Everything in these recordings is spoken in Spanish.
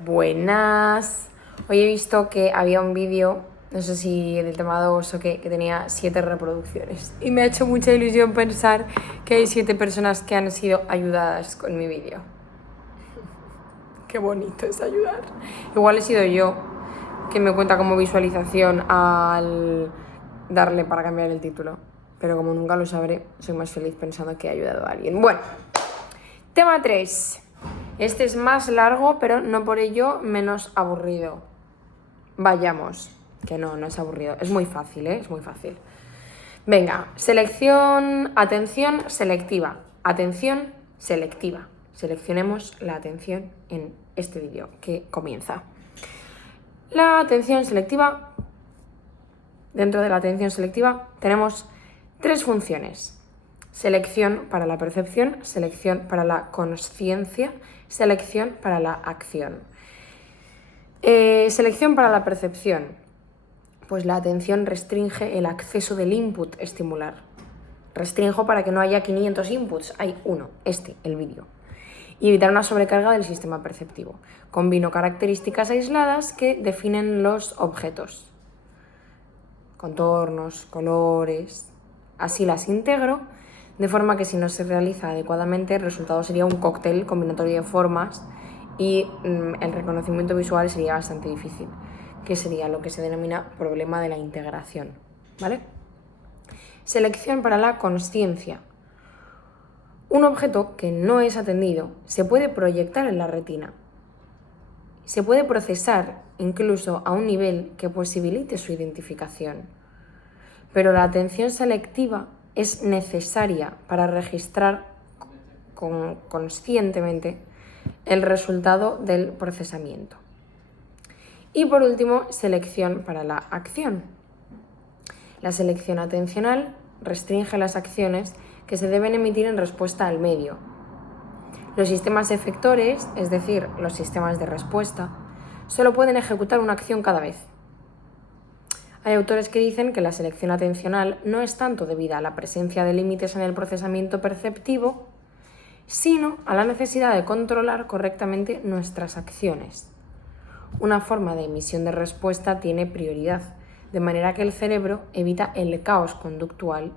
Buenas. Hoy he visto que había un vídeo, no sé si del tema 2 o qué, que tenía 7 reproducciones. Y me ha hecho mucha ilusión pensar que hay 7 personas que han sido ayudadas con mi vídeo. Qué bonito es ayudar. Igual he sido yo, que me cuenta como visualización al darle para cambiar el título. Pero como nunca lo sabré, soy más feliz pensando que he ayudado a alguien. Bueno, tema 3. Este es más largo, pero no por ello menos aburrido. Vayamos, que no es aburrido. Es muy fácil, ¿eh? Es muy fácil. Venga, atención selectiva. Atención selectiva. Seleccionemos la atención en este vídeo que comienza. La atención selectiva, dentro de la atención selectiva tenemos 3 funciones. Selección para la percepción, selección para la consciencia, selección para la acción. Selección para la percepción. Pues la atención restringe el acceso del input estimular. Restringo para que no haya 500 inputs, hay uno, el vídeo. Y evitar una sobrecarga del sistema perceptivo. Combino características aisladas que definen los objetos. Contornos, colores. Así las integro, de forma que si no se realiza adecuadamente, el resultado sería un cóctel combinatorio de formas y el reconocimiento visual sería bastante difícil, que sería lo que se denomina problema de la integración, ¿vale? Selección para la consciencia. Un objeto que no es atendido se puede proyectar en la retina. Se puede procesar incluso a un nivel que posibilite su identificación. Pero la atención selectiva es necesaria para registrar conscientemente el resultado del procesamiento. Y por último, selección para la acción. La selección atencional restringe las acciones que se deben emitir en respuesta al medio. Los sistemas efectores, es decir, los sistemas de respuesta, solo pueden ejecutar una acción cada vez. Hay autores que dicen que la selección atencional no es tanto debida a la presencia de límites en el procesamiento perceptivo, sino a la necesidad de controlar correctamente nuestras acciones. Una forma de emisión de respuesta tiene prioridad, de manera que el cerebro evita el caos conductual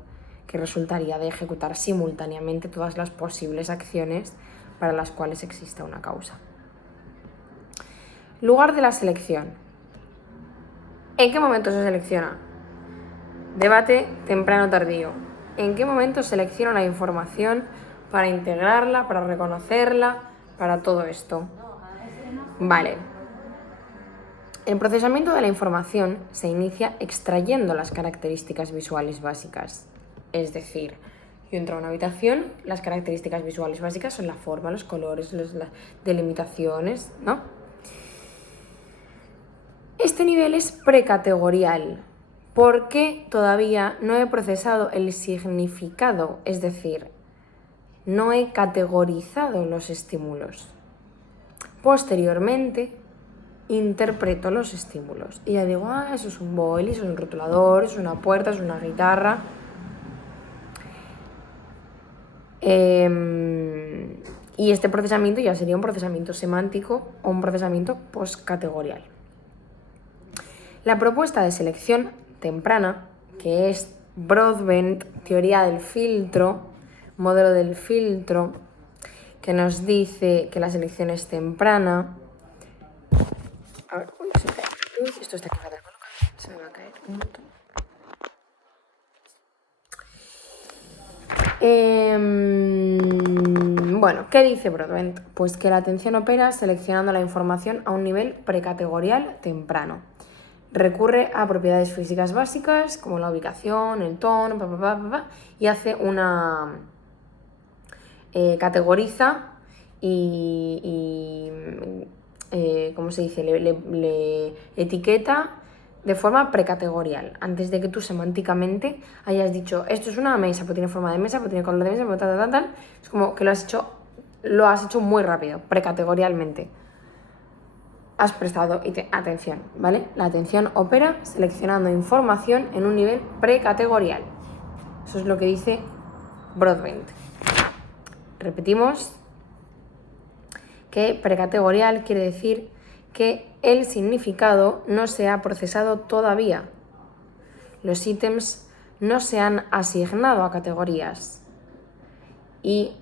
que resultaría de ejecutar simultáneamente todas las posibles acciones para las cuales exista una causa. Lugar de la selección. ¿En qué momento se selecciona? Debate temprano-tardío. ¿En qué momento selecciono la información para integrarla, para reconocerla, para todo esto? Vale. El procesamiento de la información se inicia extrayendo las características visuales básicas. Es decir, yo entro a una habitación, las características visuales básicas son la forma, los colores, las delimitaciones, ¿no? Este nivel es precategorial, porque todavía no he procesado el significado, es decir, no he categorizado los estímulos. Posteriormente, interpreto los estímulos y ya digo, eso es un boil, eso es un rotulador, eso es una puerta, eso es una guitarra. Y este procesamiento ya sería un procesamiento semántico o un procesamiento postcategorial. La propuesta de selección temprana, que es Broadbent, teoría del filtro, modelo del filtro, que nos dice que la selección es temprana. A ver, esto está aquí fatal colocado, se me va a caer un montón. Bueno, ¿qué dice Broadbent? Pues que la atención opera seleccionando la información a un nivel precategorial temprano. Recurre a propiedades físicas básicas como la ubicación, el tono, y hace una... categoriza y ¿cómo se dice? Le etiqueta de forma precategorial, antes de que tú semánticamente hayas dicho esto es una mesa, pues tiene forma de mesa, pues tiene color de mesa, pues tal. Es como que lo has hecho muy rápido, precategorialmente. Has prestado atención, ¿vale? La atención opera seleccionando información en un nivel precategorial. Eso es lo que dice Broadbent. Repetimos que precategorial quiere decir que el significado no se ha procesado todavía. Los ítems no se han asignado a categorías y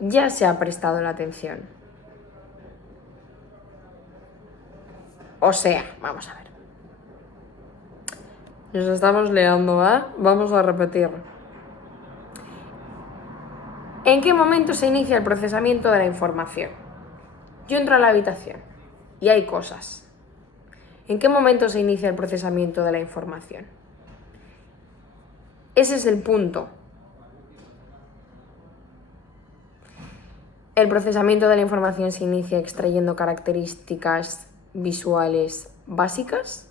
ya se ha prestado la atención. O sea, vamos a ver. Nos estamos liando, ¿eh? Vamos a repetir. ¿En qué momento se inicia el procesamiento de la información? Yo entro a la habitación y hay cosas. ¿En qué momento se inicia el procesamiento de la información? Ese es el punto. El procesamiento de la información se inicia extrayendo características visuales básicas.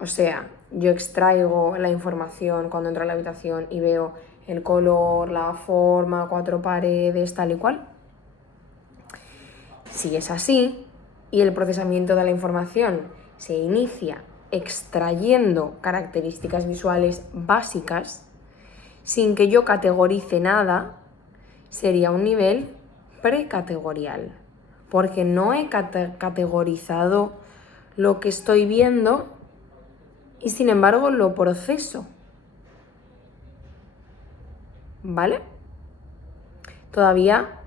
O sea, yo extraigo la información cuando entro a la habitación y veo el color, la forma, 4 paredes, tal y cual. Si es así, y el procesamiento de la información se inicia extrayendo características visuales básicas, sin que yo categorice nada, sería un nivel precategorial, porque no he categorizado lo que estoy viendo y sin embargo lo proceso. ¿Vale? Todavía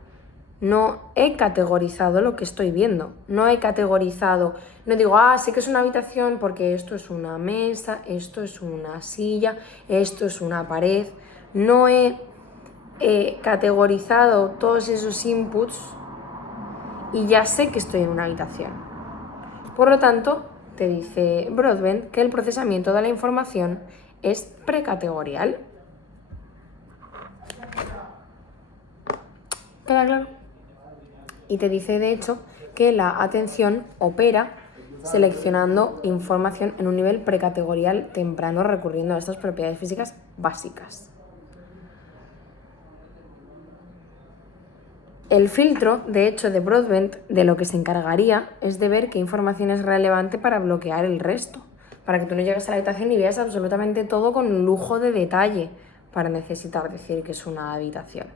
no he categorizado lo que estoy viendo. No he categorizado, no digo, sé que es una habitación porque esto es una mesa, esto es una silla, esto es una pared. No he categorizado todos esos inputs y ya sé que estoy en una habitación. Por lo tanto, te dice Broadbent que el procesamiento de la información es precategorial. ¿Queda claro? Y te dice, de hecho, que la atención opera seleccionando información en un nivel precategorial temprano recurriendo a estas propiedades físicas básicas. El filtro, de hecho, de Broadbent, de lo que se encargaría es de ver qué información es relevante para bloquear el resto, para que tú no llegues a la habitación y veas absolutamente todo con lujo de detalle para necesitar decir que es una habitación.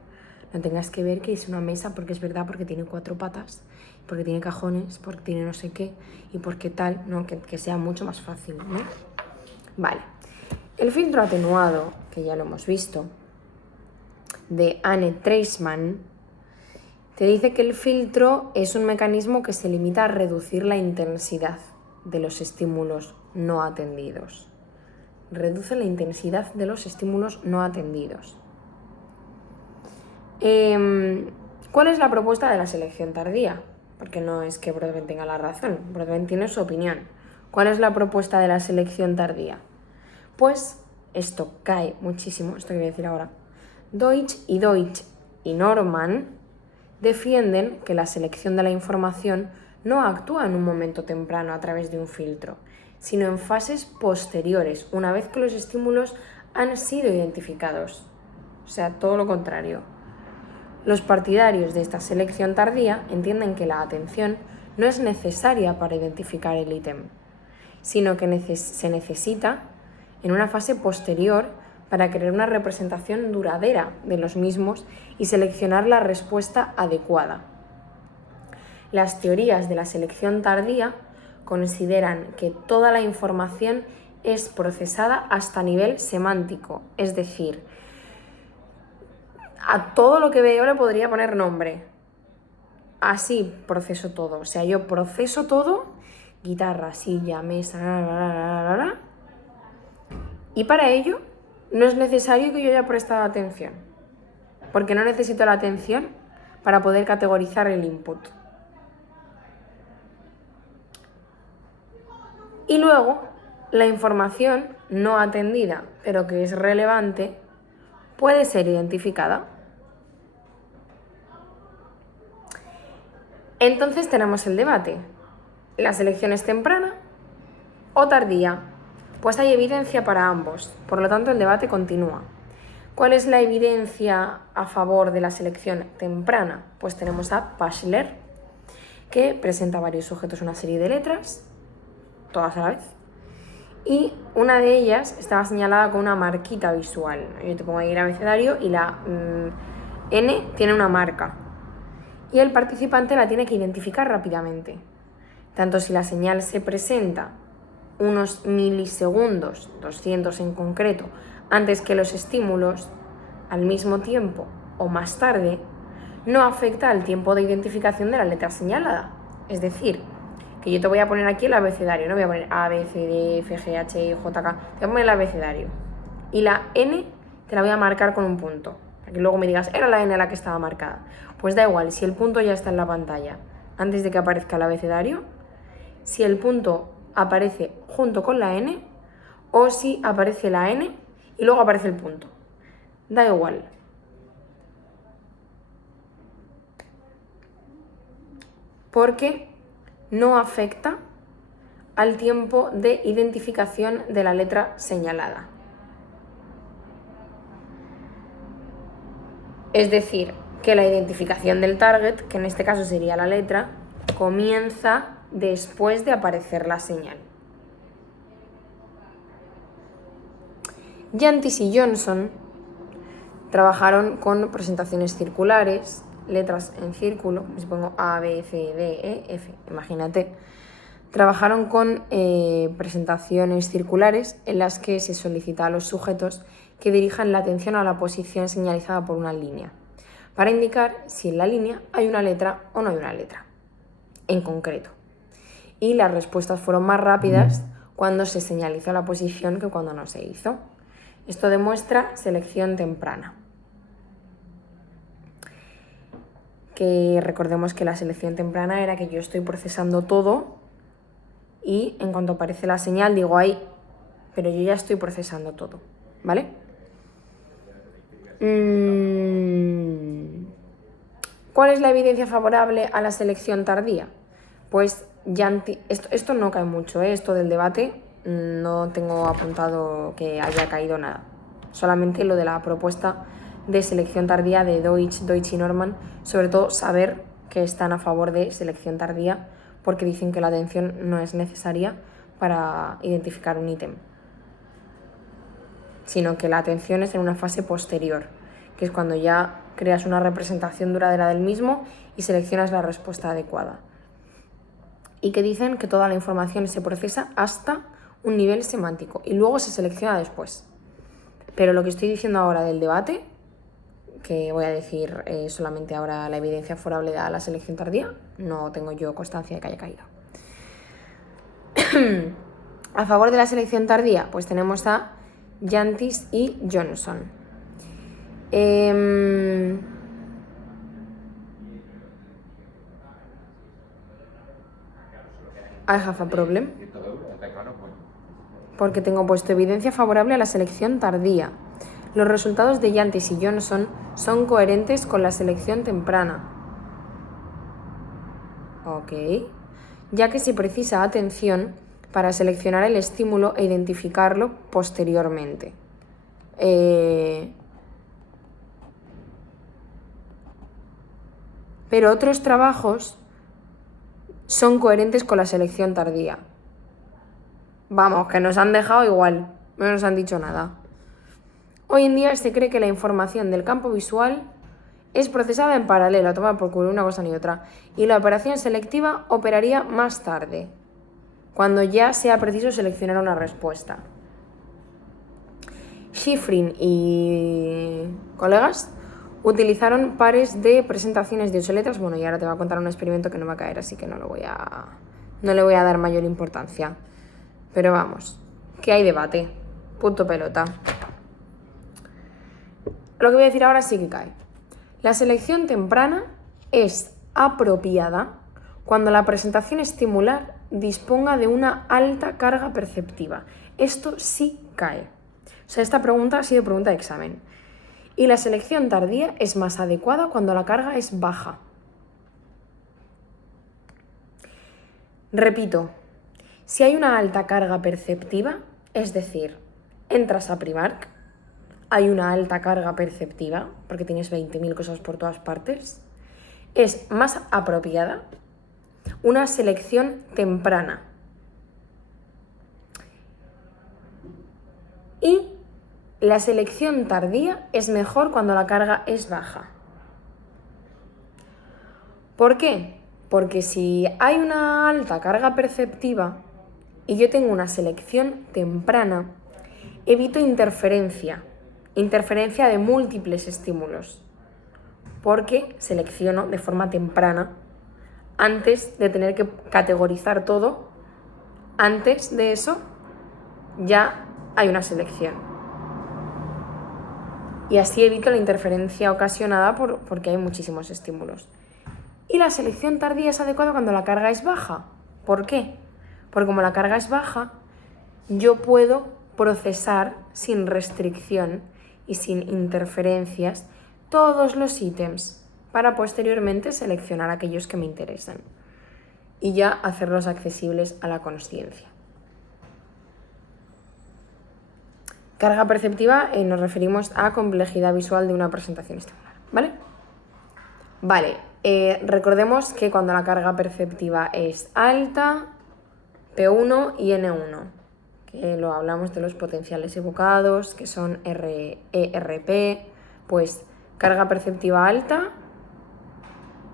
No tengas que ver que es una mesa porque es verdad, porque tiene 4 patas, porque tiene cajones, porque tiene no sé qué y porque tal, ¿no? Que sea mucho más fácil, ¿no? Vale. El filtro atenuado, que ya lo hemos visto, de Anne Treisman, te dice que el filtro es un mecanismo que se limita a reducir la intensidad de los estímulos no atendidos. Reduce la intensidad de los estímulos no atendidos. ¿Cuál es la propuesta de la selección tardía? Porque no es que Broadbent tenga la razón, Broadbent tiene su opinión. ¿Cuál es la propuesta de la selección tardía? Pues esto cae muchísimo, esto que voy a decir ahora. Deutsch y Norman defienden que la selección de la información no actúa en un momento temprano a través de un filtro, sino en fases posteriores, una vez que los estímulos han sido identificados. O sea, todo lo contrario. Los partidarios de esta selección tardía entienden que la atención no es necesaria para identificar el ítem, sino que se necesita en una fase posterior para crear una representación duradera de los mismos y seleccionar la respuesta adecuada. Las teorías de la selección tardía consideran que toda la información es procesada hasta nivel semántico, es decir, a todo lo que veo le podría poner nombre. Así proceso todo. O sea, yo proceso todo, guitarra, silla, mesa, y para ello no es necesario que yo haya prestado atención, porque no necesito la atención para poder categorizar el input. Y luego, la información no atendida, pero que es relevante, puede ser identificada. Entonces tenemos el debate. ¿La selección es temprana o tardía? Pues hay evidencia para ambos, por lo tanto el debate continúa. ¿Cuál es la evidencia a favor de la selección temprana? Pues tenemos a Pashler, que presenta a varios sujetos una serie de letras, todas a la vez, y una de ellas estaba señalada con una marquita visual. Yo te pongo ahí el abecedario y N tiene una marca y el participante la tiene que identificar rápidamente. Tanto si la señal se presenta unos milisegundos, 200 en concreto, antes que los estímulos, al mismo tiempo o más tarde, no afecta al tiempo de identificación de la letra señalada. Es decir, que yo te voy a poner aquí el abecedario, no voy a poner A, B, C, D, F, G, H, I, J, K, te voy a poner el abecedario. Y la N te la voy a marcar con un punto, para que luego me digas, era la N la que estaba marcada. Pues da igual, si el punto ya está en la pantalla antes de que aparezca el abecedario, si el punto aparece junto con la N o si aparece la N y luego aparece el punto. Da igual. Porque no afecta al tiempo de identificación de la letra señalada. Es decir, que la identificación del target, que en este caso sería la letra, comienza después de aparecer la señal. Yantis y Johnson trabajaron con presentaciones circulares, letras en círculo, si pongo A, B, C, D, E, F, imagínate. Trabajaron con presentaciones circulares en las que se solicita a los sujetos que dirijan la atención a la posición señalizada por una línea, para indicar si en la línea hay una letra o no hay una letra, en concreto. Y las respuestas fueron más rápidas cuando se señalizó la posición que cuando no se hizo. Esto demuestra selección temprana. Que recordemos que la selección temprana era que yo estoy procesando todo y en cuanto aparece la señal digo ahí, pero yo ya estoy procesando todo, ¿vale? ¿Cuál es la evidencia favorable a la selección tardía? Pues esto no cae mucho, esto del debate no tengo apuntado que haya caído nada. Solamente lo de la propuesta de selección tardía de Deutsch y Norman, sobre todo saber que están a favor de selección tardía porque dicen que la atención no es necesaria para identificar un ítem, sino que la atención es en una fase posterior, que es cuando ya creas una representación duradera del mismo y seleccionas la respuesta adecuada. Y que dicen que toda la información se procesa hasta un nivel semántico y luego se selecciona después. Pero lo que estoy diciendo ahora del debate, que voy a decir solamente ahora la evidencia favorable a la selección tardía, no tengo yo constancia de que haya caído. A favor de la selección tardía, pues tenemos a Yantis y Johnson. I have a problem. Porque tengo puesto evidencia favorable a la selección tardía. Los resultados de Yantis y Johnson son coherentes con la selección temprana. Ok. Ya que se precisa atención para seleccionar el estímulo e identificarlo posteriormente. Pero otros trabajos son coherentes con la selección tardía. Vamos, que nos han dejado igual, no nos han dicho nada. Hoy en día se cree que la información del campo visual es procesada en paralelo, a tomar por culo una cosa ni otra, y la operación selectiva operaría más tarde, cuando ya sea preciso seleccionar una respuesta. Schifrin y colegas utilizaron pares de presentaciones de 8 letras. Bueno, y ahora te voy a contar un experimento que no va a caer, así que no le voy a dar mayor importancia. Pero vamos, que hay debate. Punto pelota. Lo que voy a decir ahora sí que cae. La selección temprana es apropiada cuando la presentación estimular disponga de una alta carga perceptiva. Esto sí cae. O sea, esta pregunta ha sido pregunta de examen. Y la selección tardía es más adecuada cuando la carga es baja. Repito, si hay una alta carga perceptiva, es decir, entras a Primark, hay una alta carga perceptiva, porque tienes 20.000 cosas por todas partes, es más apropiada una selección temprana. Y la selección tardía es mejor cuando la carga es baja. ¿Por qué? Porque si hay una alta carga perceptiva y yo tengo una selección temprana, evito interferencia de múltiples estímulos, porque selecciono de forma temprana antes de tener que categorizar todo. Antes de eso ya hay una selección. Y así evito la interferencia ocasionada porque hay muchísimos estímulos. Y la selección tardía es adecuada cuando la carga es baja. ¿Por qué? Porque como la carga es baja, yo puedo procesar sin restricción y sin interferencias todos los ítems para posteriormente seleccionar aquellos que me interesan y ya hacerlos accesibles a la consciencia. Carga perceptiva nos referimos a complejidad visual de una presentación estimular, ¿vale? Vale, recordemos que cuando la carga perceptiva es alta, P1 y N1, que lo hablamos de los potenciales evocados, que son ERP, pues carga perceptiva alta,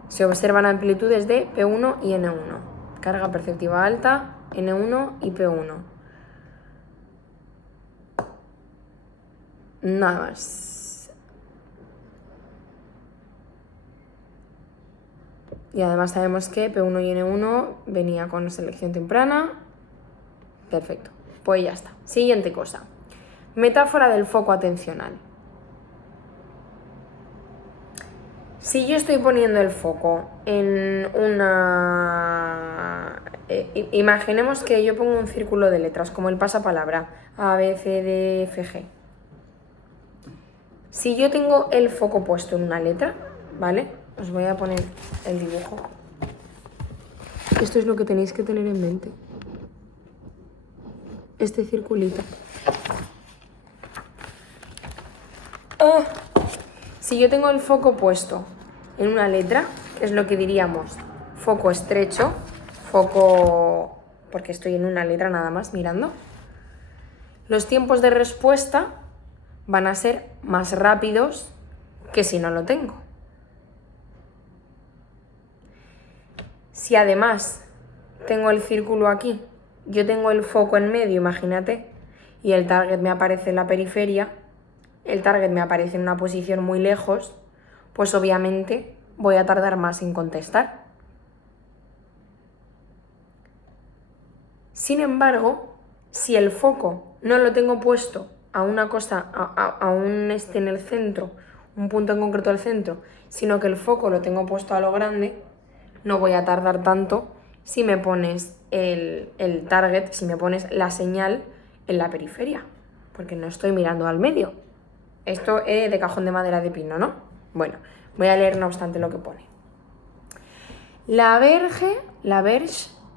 se observan amplitudes de P1 y N1. Carga perceptiva alta, N1 y P1. Nada más. Y además sabemos que P1 y N1 venía con selección temprana. Perfecto. Pues ya está. Siguiente cosa. Metáfora del foco atencional. Si yo estoy poniendo el foco en una... imaginemos que yo pongo un círculo de letras, como el pasapalabra, A, B, C, D, F, G. Si yo tengo el foco puesto en una letra, ¿vale? Os voy a poner el dibujo. Esto es lo que tenéis que tener en mente. Este circulito. ¡Oh! Si yo tengo el foco puesto en una letra, que es lo que diríamos foco estrecho, foco porque estoy en una letra nada más mirando, los tiempos de respuesta van a ser más rápidos que si no lo tengo. Si además tengo el círculo aquí, yo tengo el foco en medio, imagínate, y el target me aparece en la periferia, el target me aparece en una posición muy lejos, pues obviamente voy a tardar más en contestar. Sin embargo, si el foco no lo tengo puesto a una cosa, a un en el centro, un punto en concreto del centro, sino que el foco lo tengo puesto a lo grande, no voy a tardar tanto si me pones el target, si me pones la señal en la periferia, porque no estoy mirando al medio. Esto es de cajón de madera de pino, ¿no? Bueno, voy a leer no obstante lo que pone. La verge,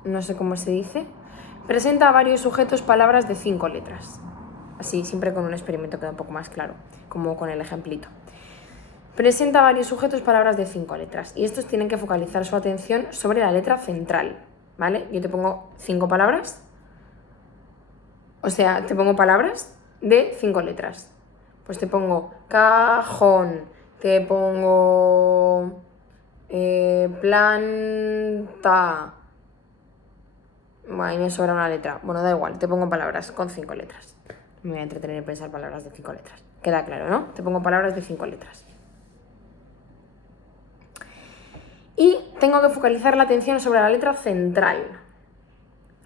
no sé cómo se dice, presenta a varios sujetos palabras de 5 letras. Así, siempre con un experimento queda un poco más claro, como con el ejemplito. Presenta a varios sujetos palabras de 5 letras y estos tienen que focalizar su atención sobre la letra central, ¿vale? Yo te pongo 5 palabras, o sea, te pongo palabras de 5 letras. Pues te pongo cajón, te pongo planta. Bueno, ahí me sobra una letra. Bueno, da igual, te pongo palabras con 5 letras. Me voy a entretener en pensar palabras de 5 letras. Queda claro, ¿no? Te pongo palabras de 5 letras. Y tengo que focalizar la atención sobre la letra central.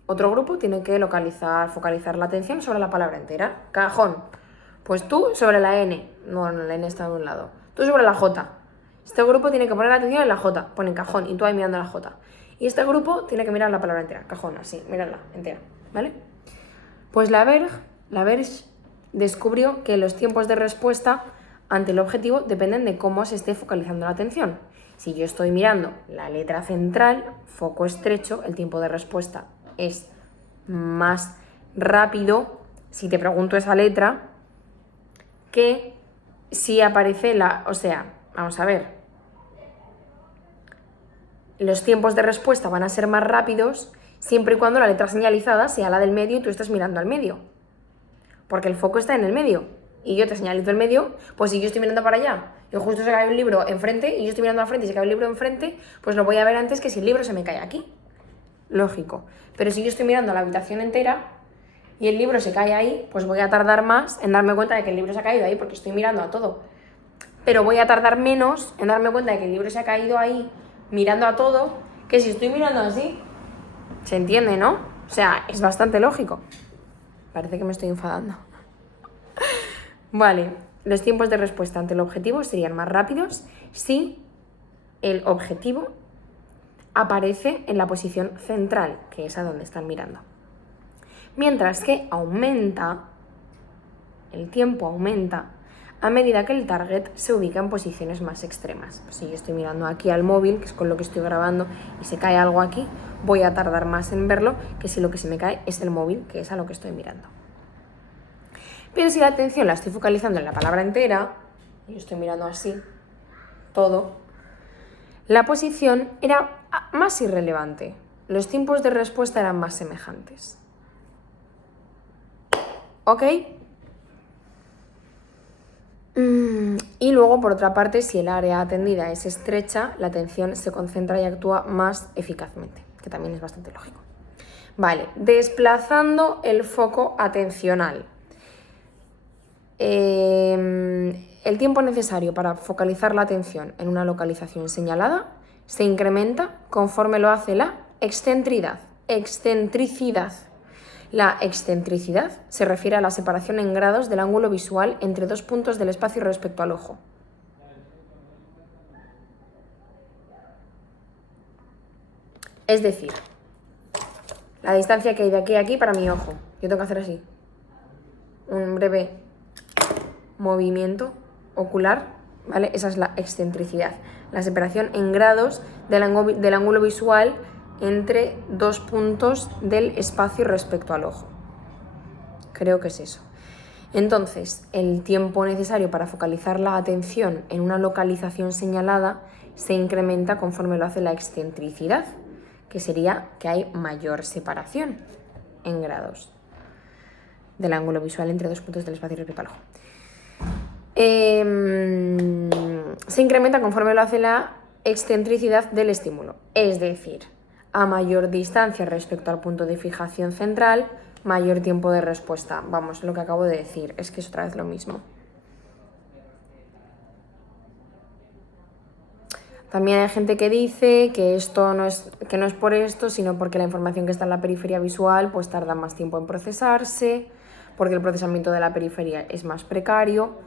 Otro grupo tiene que focalizar la atención sobre la palabra entera. Cajón. Pues tú sobre la N. No, la N está de un lado. Tú sobre la J. Este grupo tiene que poner la atención en la J. Ponen cajón y tú ahí mirando la J. Y este grupo tiene que mirar la palabra entera. Cajón, así, mirarla entera. ¿Vale? Pues la Verge descubrió que los tiempos de respuesta ante el objetivo dependen de cómo se esté focalizando la atención. Si yo estoy mirando la letra central, foco estrecho, el tiempo de respuesta es más rápido, si te pregunto esa letra, que si aparece o sea, vamos a ver, los tiempos de respuesta van a ser más rápidos siempre y cuando la letra señalizada sea la del medio y tú estés mirando al medio. Porque el foco está en el medio y yo te señalizo el medio, pues si yo estoy mirando para allá y justo se cae un libro enfrente y yo estoy mirando al frente y se cae un libro enfrente, pues lo voy a ver antes que si el libro se me cae aquí. Lógico. Pero si yo estoy mirando la habitación entera y el libro se cae ahí, pues voy a tardar más en darme cuenta de que el libro se ha caído ahí porque estoy mirando a todo. Pero voy a tardar menos en darme cuenta de que el libro se ha caído ahí mirando a todo que si estoy mirando así. ¿Se entiende, no? O sea, es bastante lógico. Parece que me estoy enfadando. Vale, los tiempos de respuesta ante el objetivo serían más rápidos si el objetivo aparece en la posición central, que es a donde están mirando. Mientras que el tiempo aumenta a medida que el target se ubica en posiciones más extremas. Pues si yo estoy mirando aquí al móvil, que es con lo que estoy grabando, y se cae algo aquí, voy a tardar más en verlo que si lo que se me cae es el móvil, que es a lo que estoy mirando. Pero si la atención la estoy focalizando en la palabra entera, y yo estoy mirando así, todo, la posición era más irrelevante. Los tiempos de respuesta eran más semejantes. ¿Ok? Y luego, por otra parte, si el área atendida es estrecha, la atención se concentra y actúa más eficazmente, que también es bastante lógico. Vale, desplazando el foco atencional. El tiempo necesario para focalizar la atención en una localización señalada se incrementa conforme lo hace la excentricidad. La excentricidad se refiere a la separación en grados del ángulo visual entre dos puntos del espacio respecto al ojo. Es decir, la distancia que hay de aquí a aquí para mi ojo. Yo tengo que hacer así. Un breve movimiento ocular, ¿vale? Esa es la excentricidad. La separación en grados del ángulo visual entre dos puntos del espacio respecto al ojo. Creo que es eso. Entonces, el tiempo necesario para focalizar la atención en una localización señalada se incrementa conforme lo hace la excentricidad, que sería que hay mayor separación en grados del ángulo visual entre dos puntos del espacio respecto al ojo. Se incrementa conforme lo hace la excentricidad del estímulo, es decir, a mayor distancia respecto al punto de fijación central, mayor tiempo de respuesta. Vamos, lo que acabo de decir, es que es otra vez lo mismo. También hay gente que dice que esto no es por esto, sino porque la información que está en la periferia visual pues tarda más tiempo en procesarse, porque el procesamiento de la periferia es más precario.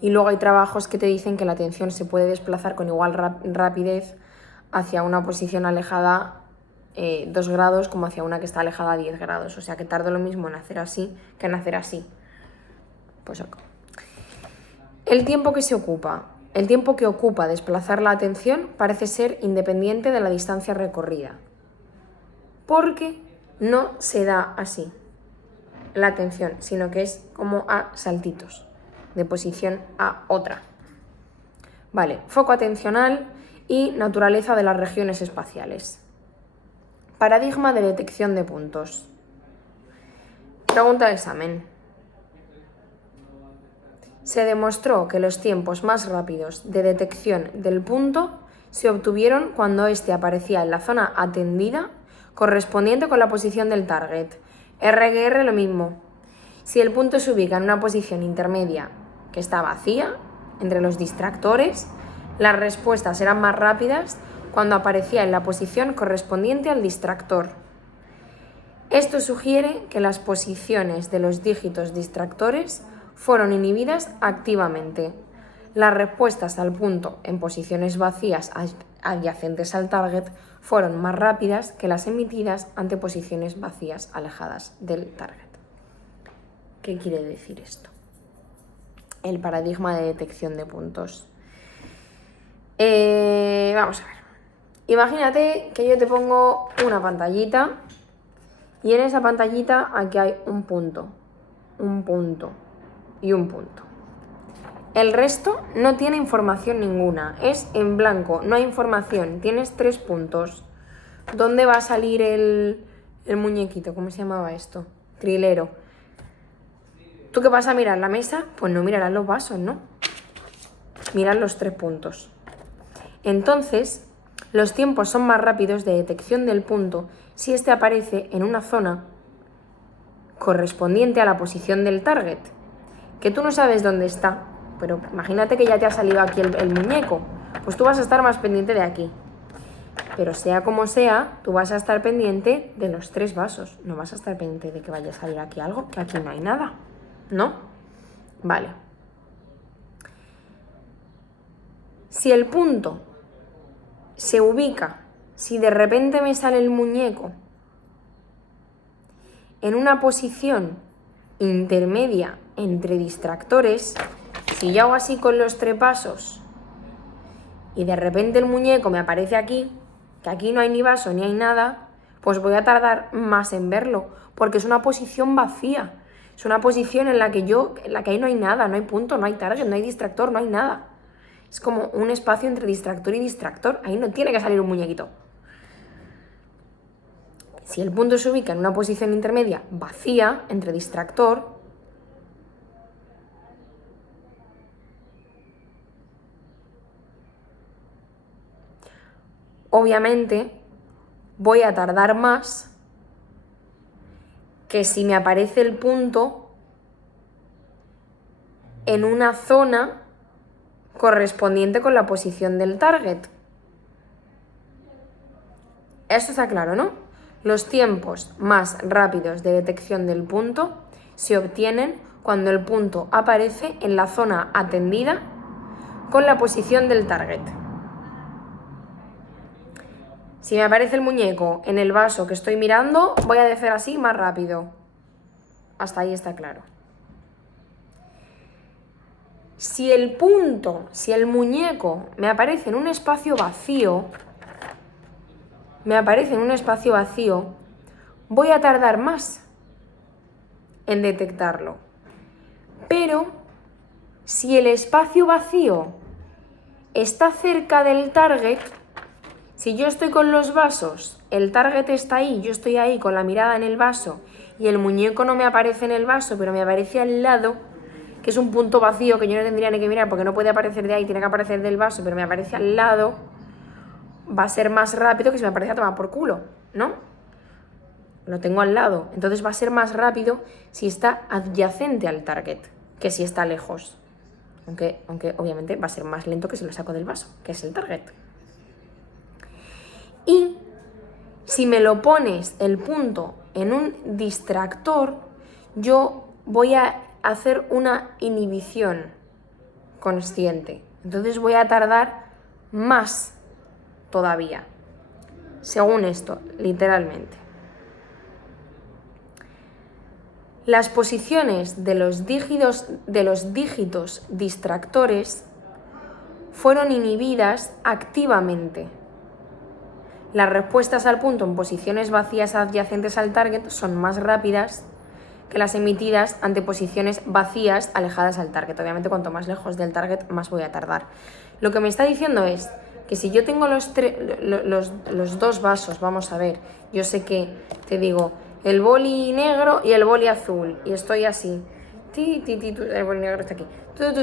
Y luego hay trabajos que te dicen que la atención se puede desplazar con igual rapidez hacia una posición alejada 2 grados como hacia una que está alejada 10 grados. O sea que tarda lo mismo en hacer así que en hacer así. Pues ok. El tiempo que ocupa desplazar la atención parece ser independiente de la distancia recorrida. Porque no se da así la atención, sino que es como a saltitos, de posición a otra. Vale, foco atencional y naturaleza de las regiones espaciales. Paradigma de detección de puntos. Pregunta de examen. Se demostró que los tiempos más rápidos de detección del punto se obtuvieron cuando éste aparecía en la zona atendida correspondiente con la posición del target. RGR lo mismo. Si el punto se ubica en una posición intermedia que está vacía, entre los distractores, las respuestas eran más rápidas cuando aparecía en la posición correspondiente al distractor. Esto sugiere que las posiciones de los dígitos distractores fueron inhibidas activamente. Las respuestas al punto en posiciones vacías adyacentes al target fueron más rápidas que las emitidas ante posiciones vacías alejadas del target. ¿Qué quiere decir esto? El paradigma de detección de puntos. Vamos a ver. Imagínate que yo te pongo una pantallita y en esa pantallita aquí hay un punto y un punto. El resto no tiene información ninguna, es en blanco, no hay información, tienes 3 puntos. ¿Dónde va a salir el muñequito? ¿Cómo se llamaba esto? Trilero. ¿Tú qué vas a mirar? ¿La mesa? Pues no mirarás los vasos, ¿no? mirad los 3 puntos. Entonces, los tiempos son más rápidos de detección del punto si este aparece en una zona correspondiente a la posición del target, que tú no sabes dónde está, pero imagínate que ya te ha salido aquí el muñeco, pues tú vas a estar más pendiente de aquí. Pero sea como sea, tú vas a estar pendiente de los 3 vasos, no vas a estar pendiente de que vaya a salir aquí algo, que aquí no hay nada, ¿no? Vale. Si el punto se ubica, si de repente me sale el muñeco en una posición intermedia entre distractores, si yo hago así con los 3 pasos y de repente el muñeco me aparece aquí, que aquí no hay ni vaso ni hay nada, pues voy a tardar más en verlo, porque es una posición vacía, es una posición en la que ahí no hay nada, no hay punto, no hay target, no hay distractor, no hay nada. Es como un espacio entre distractor y distractor, ahí no tiene que salir un muñequito. Si el punto se ubica en una posición intermedia vacía entre distractor, obviamente voy a tardar más que si me aparece el punto en una zona correspondiente con la posición del target. Esto está claro, ¿no? Los tiempos más rápidos de detección del punto se obtienen cuando el punto aparece en la zona atendida con la posición del target. Si me aparece el muñeco en el vaso que estoy mirando, voy a hacer así más rápido. Hasta ahí está claro. Si el muñeco me aparece en un espacio vacío, voy a tardar más en detectarlo. Pero si el espacio vacío está cerca del target, si yo estoy con los vasos, el target está ahí, yo estoy ahí con la mirada en el vaso y el muñeco no me aparece en el vaso, pero me aparece al lado, que es un punto vacío que yo no tendría ni que mirar porque no puede aparecer de ahí, tiene que aparecer del vaso, pero me aparece al lado, va a ser más rápido que si me aparece a tomar por culo, ¿no? Lo tengo al lado, entonces va a ser más rápido si está adyacente al target que si está lejos. Aunque obviamente va a ser más lento que si lo saco del vaso, que es el target. Y si me lo pones el punto en un distractor, yo voy a hacer una inhibición consciente. Entonces voy a tardar más todavía. Según esto, literalmente. Las posiciones de los dígitos distractores fueron inhibidas activamente. Las respuestas al punto en posiciones vacías adyacentes al target son más rápidas que las emitidas ante posiciones vacías alejadas al target. Obviamente, cuanto más lejos del target, más voy a tardar. Lo que me está diciendo es que si yo tengo los 2 vasos, vamos a ver, yo sé que te digo el boli negro y el boli azul, y estoy así, el boli negro está aquí,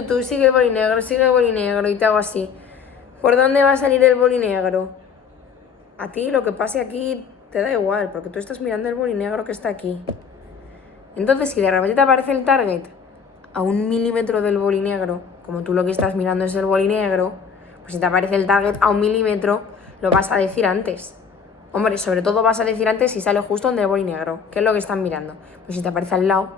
tú, sigue el boli negro, y te hago así. ¿Por dónde va a salir el boli negro? A ti lo que pase aquí te da igual, porque tú estás mirando el boli negro que está aquí. Entonces, si de repente te aparece el target a 1 milímetro del boli negro, como tú lo que estás mirando es el boli negro, pues si te aparece el target a 1 milímetro, lo vas a decir antes. Hombre, sobre todo vas a decir antes si sale justo donde el boli negro, que es lo que están mirando. Pues si te aparece al lado,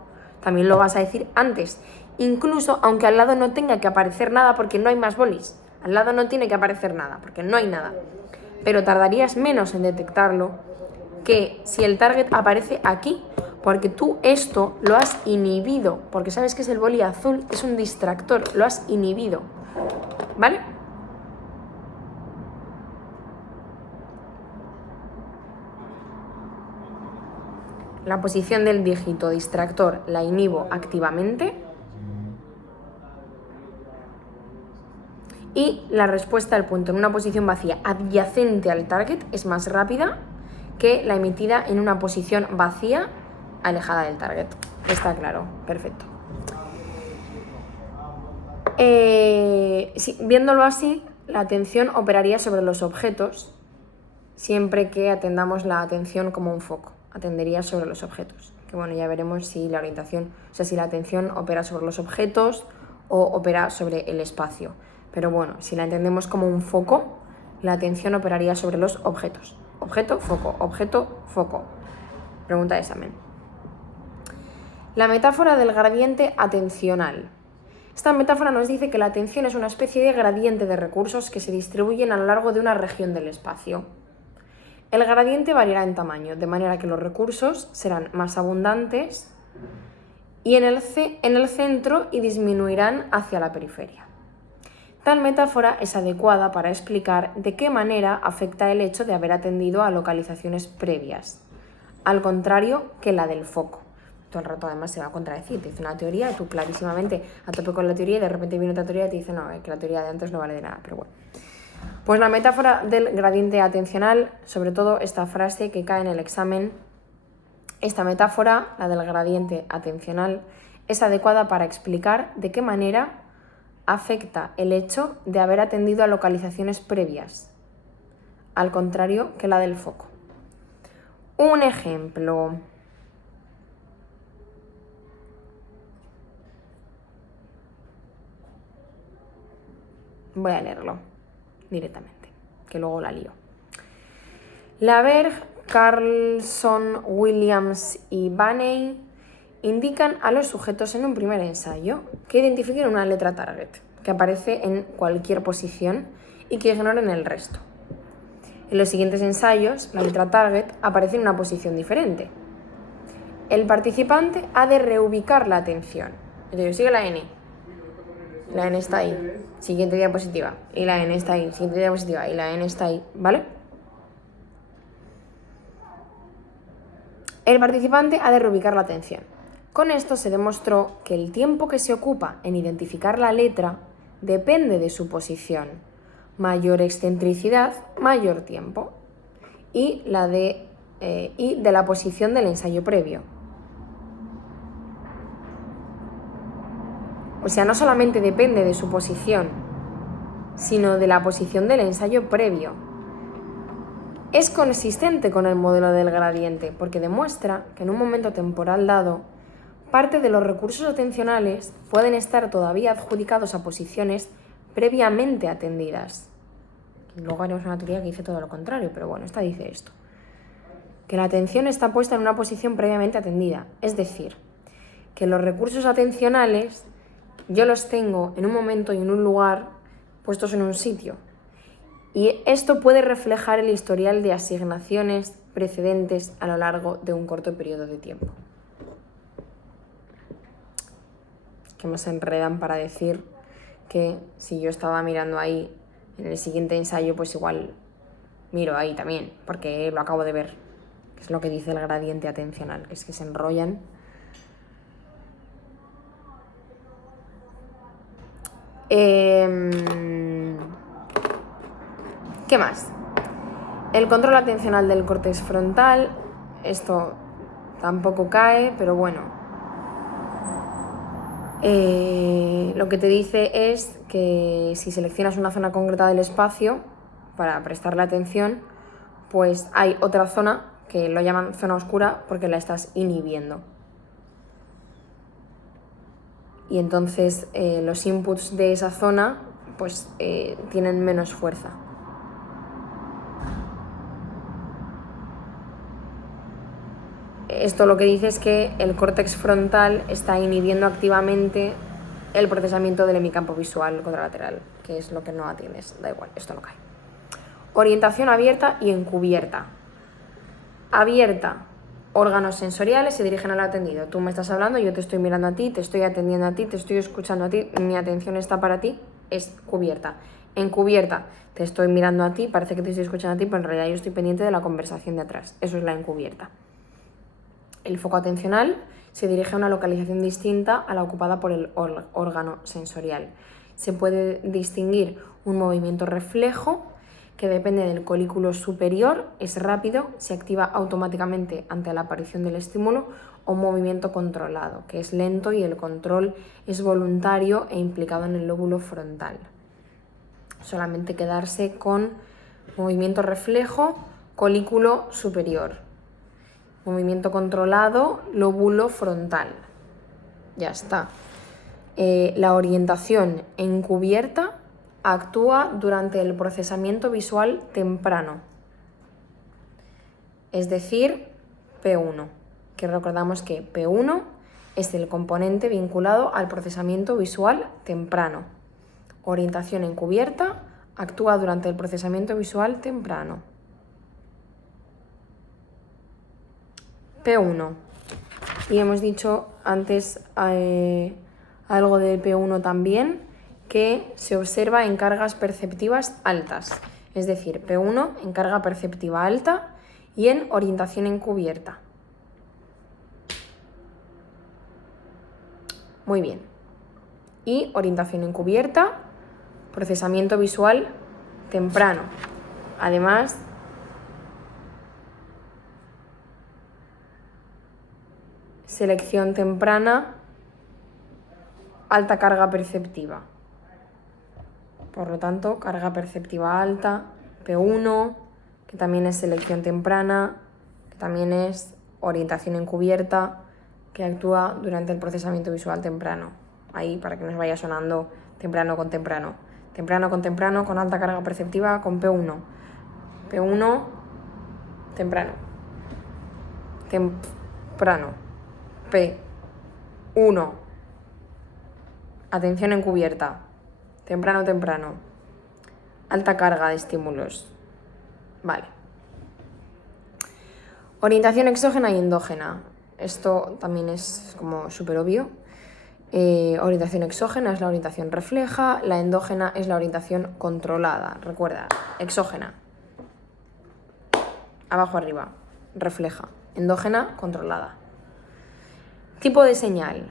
también lo vas a decir antes. Incluso aunque al lado no tenga que aparecer nada porque no hay más bolis. Al lado no tiene que aparecer nada porque no hay nada. Pero tardarías menos en detectarlo que si el target aparece aquí, porque tú esto lo has inhibido, porque sabes que es el boli azul, es un distractor, lo has inhibido, ¿vale? La posición del dígito distractor la inhibo activamente y la respuesta al punto en una posición vacía adyacente al target es más rápida que la emitida en una posición vacía alejada del target. Está claro, perfecto. Sí, viéndolo así, la atención operaría sobre los objetos siempre que atendamos la atención como un foco. Atendería sobre los objetos. Que bueno, ya veremos si la orientación, o sea, si la atención opera sobre los objetos o opera sobre el espacio. Pero bueno, si la entendemos como un foco, la atención operaría sobre los objetos. Objeto, foco. Pregunta de examen. La metáfora del gradiente atencional. Esta metáfora nos dice que la atención es una especie de gradiente de recursos que se distribuyen a lo largo de una región del espacio. El gradiente variará en tamaño, de manera que los recursos serán más abundantes y en el centro y disminuirán hacia la periferia. Tal metáfora es adecuada para explicar de qué manera afecta el hecho de haber atendido a localizaciones previas, al contrario que la del foco. Todo el rato además se va a contradecir, te dice una teoría, tú clarísimamente a tope con la teoría y de repente viene otra teoría y te dice no, que la teoría de antes no vale de nada, pero bueno. Pues la metáfora del gradiente atencional, sobre todo esta frase que cae en el examen, esta metáfora, la del gradiente atencional, es adecuada para explicar de qué manera afecta el hecho de haber atendido a localizaciones previas, al contrario que la del foco. Un ejemplo. Voy a leerlo directamente, que luego la lío. Laverg, Carlson, Williams y Baney indican a los sujetos en un primer ensayo que identifiquen una letra target que aparece en cualquier posición y que ignoren el resto. En los siguientes ensayos, la letra target aparece en una posición diferente. El participante ha de reubicar la atención. Entonces, sigue la N. La N está ahí. Siguiente diapositiva. Y la N está ahí. Siguiente diapositiva. Y la N está ahí. ¿Vale? El participante ha de reubicar la atención. Con esto se demostró que el tiempo que se ocupa en identificar la letra depende de su posición. Mayor excentricidad, mayor tiempo. Y de la posición del ensayo previo. O sea, no solamente depende de su posición, sino de la posición del ensayo previo. Es consistente con el modelo del gradiente, porque demuestra que en un momento temporal dado, parte de los recursos atencionales pueden estar todavía adjudicados a posiciones previamente atendidas. Luego haremos una teoría que dice todo lo contrario, pero bueno, esta dice esto. Que la atención está puesta en una posición previamente atendida, es decir, que los recursos atencionales yo los tengo en un momento y en un lugar puestos en un sitio. Y esto puede reflejar el historial de asignaciones precedentes a lo largo de un corto periodo de tiempo. Que me se enredan para decir que si yo estaba mirando ahí en el siguiente ensayo, pues igual miro ahí también, porque lo acabo de ver. Que es lo que dice el gradiente atencional, que es que se enrollan. ¿Qué más? El control atencional del córtex frontal, esto tampoco cae, pero bueno. Lo que te dice es que si seleccionas una zona concreta del espacio para prestarle atención, pues hay otra zona que lo llaman zona oscura porque la estás inhibiendo. Y entonces los inputs de esa zona pues tienen menos fuerza. Esto lo que dice es que el córtex frontal está inhibiendo activamente el procesamiento del hemicampo visual contralateral, que es lo que no atiendes. Da igual, esto no cae. Orientación abierta y encubierta. Abierta. Órganos sensoriales se dirigen al atendido. Tú me estás hablando, yo te estoy mirando a ti, te estoy atendiendo a ti, te estoy escuchando a ti, mi atención está para ti, es cubierta. Encubierta, te estoy mirando a ti, parece que te estoy escuchando a ti, pero en realidad yo estoy pendiente de la conversación de atrás. Eso es la encubierta. El foco atencional se dirige a una localización distinta a la ocupada por el órgano sensorial. Se puede distinguir un movimiento reflejo que depende del colículo superior, es rápido, se activa automáticamente ante la aparición del estímulo, o movimiento controlado, que es lento y el control es voluntario e implicado en el lóbulo frontal. Solamente quedarse con movimiento reflejo, colículo superior. Movimiento controlado, lóbulo frontal. Ya está. La orientación encubierta actúa durante el procesamiento visual temprano, es decir, P1, que recordamos que P1 es el componente vinculado al procesamiento visual temprano. Orientación encubierta actúa durante el procesamiento visual temprano. P1. Y hemos dicho antes algo del P1 también, que se observa en cargas perceptivas altas. Es decir, P1 en carga perceptiva alta y en orientación encubierta. Muy bien. Y orientación encubierta, procesamiento visual temprano. Además, selección temprana, alta carga perceptiva. Por lo tanto, carga perceptiva alta, P1, que también es selección temprana, que también es orientación encubierta, que actúa durante el procesamiento visual temprano. Ahí, para que nos vaya sonando temprano con temprano. Temprano con temprano, con alta carga perceptiva, con P1. P1, temprano. Temprano. P1. Atención encubierta. Temprano, temprano. Alta carga de estímulos. Vale. Orientación exógena y endógena. Esto también es como súper obvio. Orientación exógena es la orientación refleja, la endógena es la orientación controlada. Recuerda, exógena, abajo arriba, refleja. Endógena, controlada. Tipo de señal,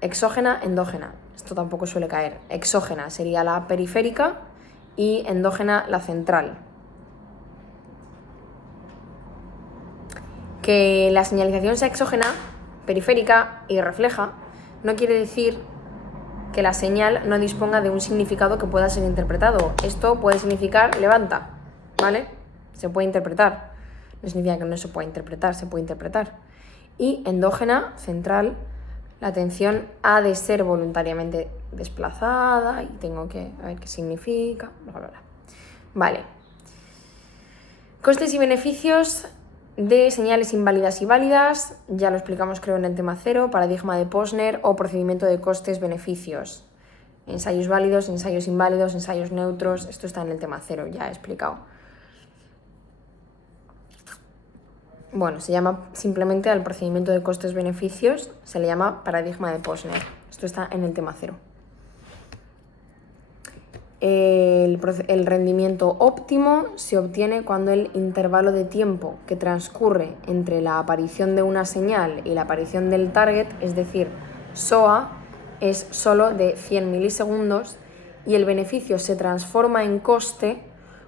exógena, endógena. Esto tampoco suele caer. Exógena sería la periférica y endógena la central. Que la señalización sea exógena, periférica y refleja no quiere decir que la señal no disponga de un significado que pueda ser interpretado. Esto puede significar levanta, ¿vale? Se puede interpretar. No significa que no se pueda interpretar, se puede interpretar. Y endógena, central, la atención ha de ser voluntariamente desplazada y tengo que ver qué significa, bla, bla, bla. Vale. Costes y beneficios de señales inválidas y válidas, ya lo explicamos creo en el tema 0, paradigma de Posner o procedimiento de costes-beneficios. Ensayos válidos, ensayos inválidos, ensayos neutros, esto está en el tema 0, ya he explicado. Bueno, se llama simplemente al procedimiento de costes-beneficios, se le llama paradigma de Posner. Esto está en el tema 0. El rendimiento óptimo se obtiene cuando el intervalo de tiempo que transcurre entre la aparición de una señal y la aparición del target, es decir, SOA, es solo de 100 milisegundos y el beneficio se transforma en coste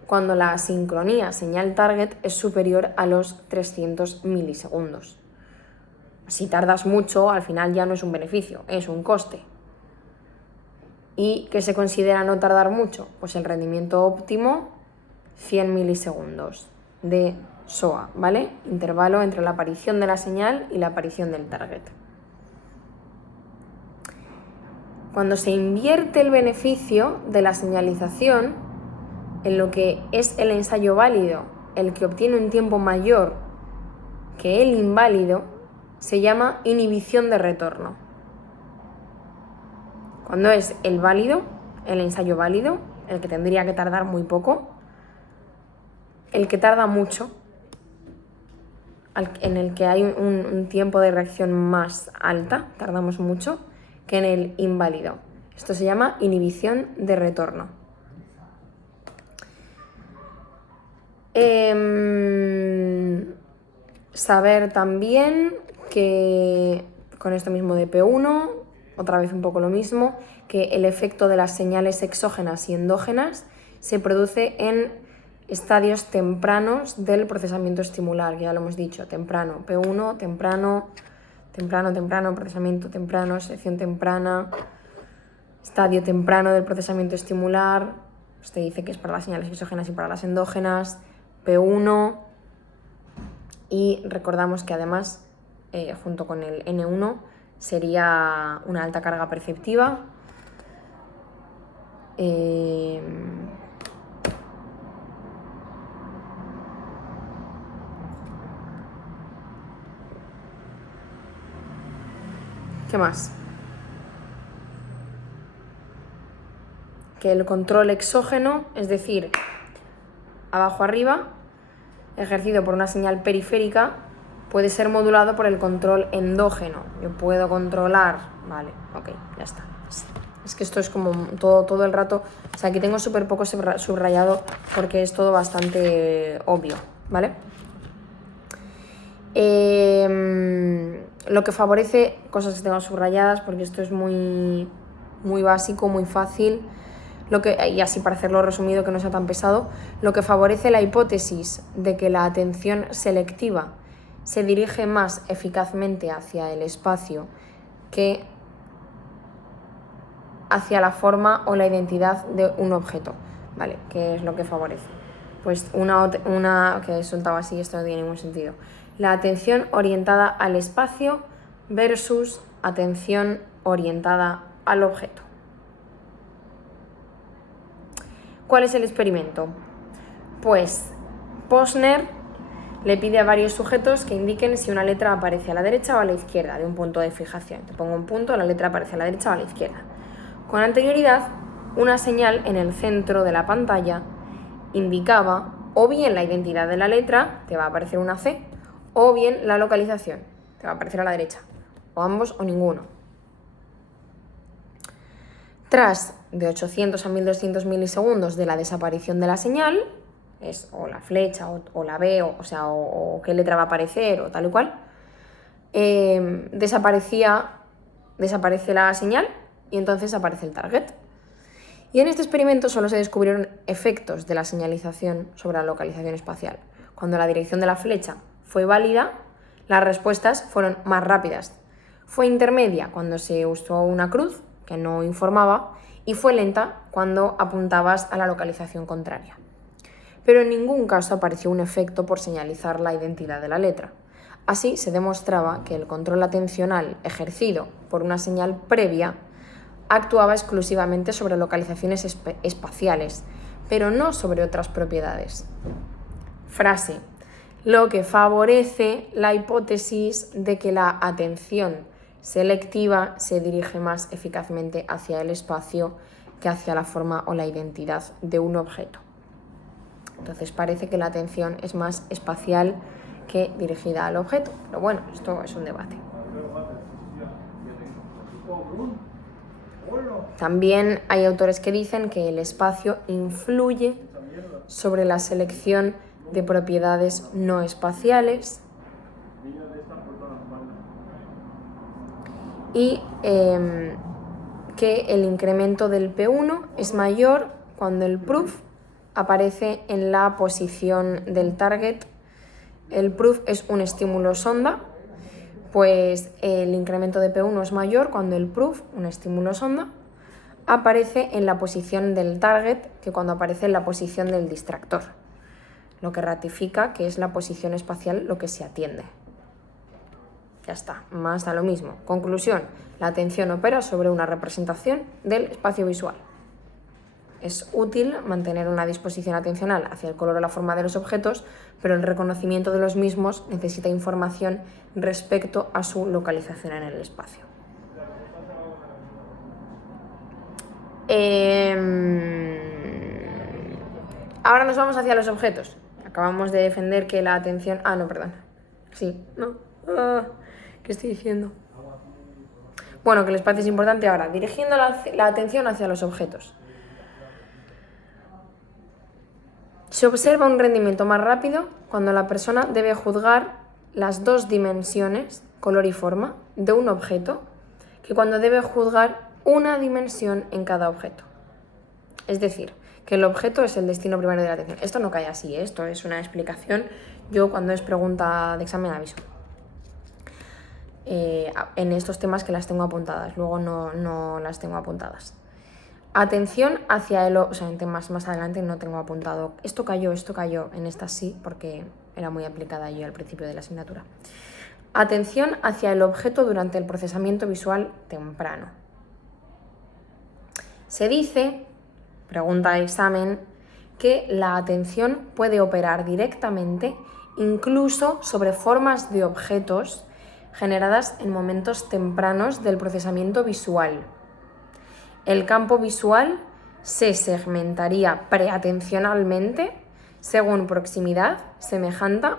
cuando la asincronía señal-target es superior a los 300 milisegundos. Si tardas mucho, al final ya no es un beneficio, es un coste. ¿Y qué se considera no tardar mucho? Pues el rendimiento óptimo, 100 milisegundos de SOA, ¿vale? Intervalo entre la aparición de la señal y la aparición del target. Cuando se invierte el beneficio de la señalización en lo que es el ensayo válido, el que obtiene un tiempo mayor que el inválido, se llama inhibición de retorno. Cuando es el válido, el ensayo válido, el que tendría que tardar muy poco, el que tarda mucho, en el que hay un tiempo de reacción más alta, tardamos mucho, que en el inválido. Esto se llama inhibición de retorno. Saber también que con esto mismo de P1, otra vez un poco lo mismo, que el efecto de las señales exógenas y endógenas se produce en estadios tempranos del procesamiento estimular, que ya lo hemos dicho, temprano, P1, temprano, procesamiento temprano, selección temprana, estadio temprano del procesamiento estimular, te dice que es para las señales exógenas y para las endógenas, P1, y recordamos que además, junto con el N1, sería una alta carga perceptiva. ¿Qué más? Que el control exógeno, es decir, abajo arriba, ejercido por una señal periférica, puede ser modulado por el control endógeno. Yo puedo controlar, vale, ok, ya está. Es que esto es como todo el rato, o sea, aquí tengo súper poco subrayado porque es todo bastante obvio, ¿vale? Lo que favorece, cosas que tengo subrayadas porque esto es muy, muy básico, muy fácil, y así para hacerlo resumido que no sea tan pesado, lo que favorece la hipótesis de que la atención selectiva se dirige más eficazmente hacia el espacio que hacia la forma o la identidad de un objeto, ¿vale? ¿Qué es lo que favorece? Pues una que he soltado así, esto no tiene ningún sentido. La atención orientada al espacio versus atención orientada al objeto. ¿Cuál es el experimento? Pues Posner le pide a varios sujetos que indiquen si una letra aparece a la derecha o a la izquierda de un punto de fijación. Te pongo un punto, la letra aparece a la derecha o a la izquierda. Con anterioridad, una señal en el centro de la pantalla indicaba o bien la identidad de la letra, te va a aparecer una C, o bien la localización, te va a aparecer a la derecha, o ambos o ninguno. Tras de 800 a 1200 milisegundos de la desaparición de la señal, es o la flecha o la B, o qué letra va a aparecer o tal y cual, desaparece la señal y entonces aparece el target. Y en este experimento solo se descubrieron efectos de la señalización sobre la localización espacial. Cuando la dirección de la flecha fue válida, las respuestas fueron más rápidas. Fue intermedia cuando se usó una cruz, que no informaba, y fue lenta cuando apuntabas a la localización contraria. Pero en ningún caso apareció un efecto por señalizar la identidad de la letra. Así se demostraba que el control atencional ejercido por una señal previa actuaba exclusivamente sobre localizaciones espaciales, pero no sobre otras propiedades. Frase: lo que favorece la hipótesis de que la atención selectiva se dirige más eficazmente hacia el espacio que hacia la forma o la identidad de un objeto. Entonces parece que la atención es más espacial que dirigida al objeto, pero bueno, esto es un debate. También hay autores que dicen que el espacio influye sobre la selección de propiedades no espaciales y que el incremento del P1 es mayor cuando el proof aparece en la posición del target. El proof es un estímulo sonda, pues el incremento de P1 es mayor cuando el proof, un estímulo sonda, aparece en la posición del target que cuando aparece en la posición del distractor, lo que ratifica que es la posición espacial lo que se atiende. Ya está, más da lo mismo. Conclusión: la atención opera sobre una representación del espacio visual. Es útil mantener una disposición atencional hacia el color o la forma de los objetos, pero el reconocimiento de los mismos necesita información respecto a su localización en el espacio. Ahora nos vamos hacia los objetos. Acabamos de defender que la atención... ¿Qué estoy diciendo? Bueno, que el espacio es importante ahora. Dirigiendo la atención hacia los objetos. Se observa un rendimiento más rápido cuando la persona debe juzgar las dos dimensiones, color y forma, de un objeto, que cuando debe juzgar una dimensión en cada objeto. Es decir, que el objeto es el destino primario de la atención. Esto no cae así, ¿eh? Esto es una explicación. Yo cuando es pregunta de examen aviso. En estos temas que las tengo apuntadas, luego no las tengo apuntadas. Atención hacia el... O sea, en temas más adelante no tengo apuntado. Esto cayó, en esta sí, porque era muy aplicada yo al principio de la asignatura. Atención hacia el objeto durante el procesamiento visual temprano. Se dice, pregunta de examen, que la atención puede operar directamente incluso sobre formas de objetos generadas en momentos tempranos del procesamiento visual. El campo visual se segmentaría preatencionalmente según proximidad, semejanza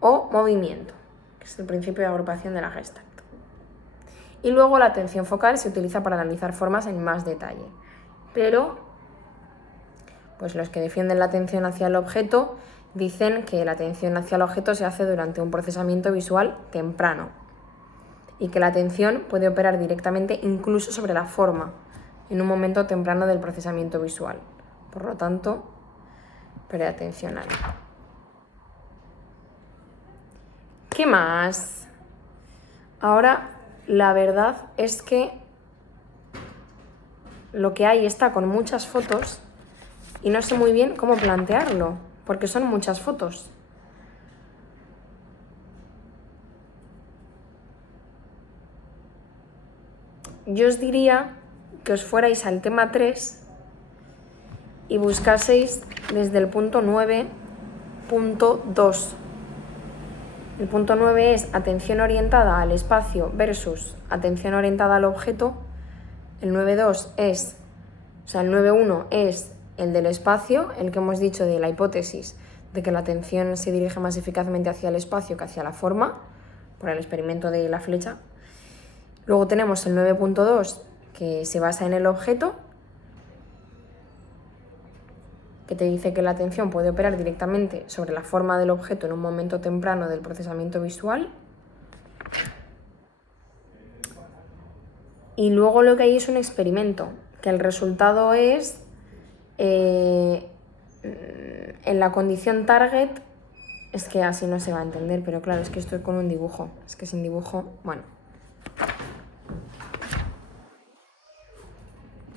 o movimiento, que es el principio de agrupación de la Gestalt. Y luego la atención focal se utiliza para analizar formas en más detalle. Pero, pues los que defienden la atención hacia el objeto dicen que la atención hacia el objeto se hace durante un procesamiento visual temprano y que la atención puede operar directamente incluso sobre la forma en un momento temprano del procesamiento visual. Por lo tanto, preatencional. ¿Qué más? Ahora, la verdad es que lo que hay está con muchas fotos y no sé muy bien cómo plantearlo, porque son muchas fotos. Yo os diría que os fuerais al tema 3 y buscaseis desde el punto 9.2. El punto 9 es atención orientada al espacio versus atención orientada al objeto. El 9.2 es, o sea, el 9.1 es el del espacio, el que hemos dicho de la hipótesis de que la atención se dirige más eficazmente hacia el espacio que hacia la forma, por el experimento de la flecha. Luego tenemos el 9.2, que se basa en el objeto, que te dice que la atención puede operar directamente sobre la forma del objeto en un momento temprano del procesamiento visual. Y luego lo que hay es un experimento, que el resultado es, en la condición target, es que así no se va a entender, pero claro, es que estoy con un dibujo, es que sin dibujo, bueno.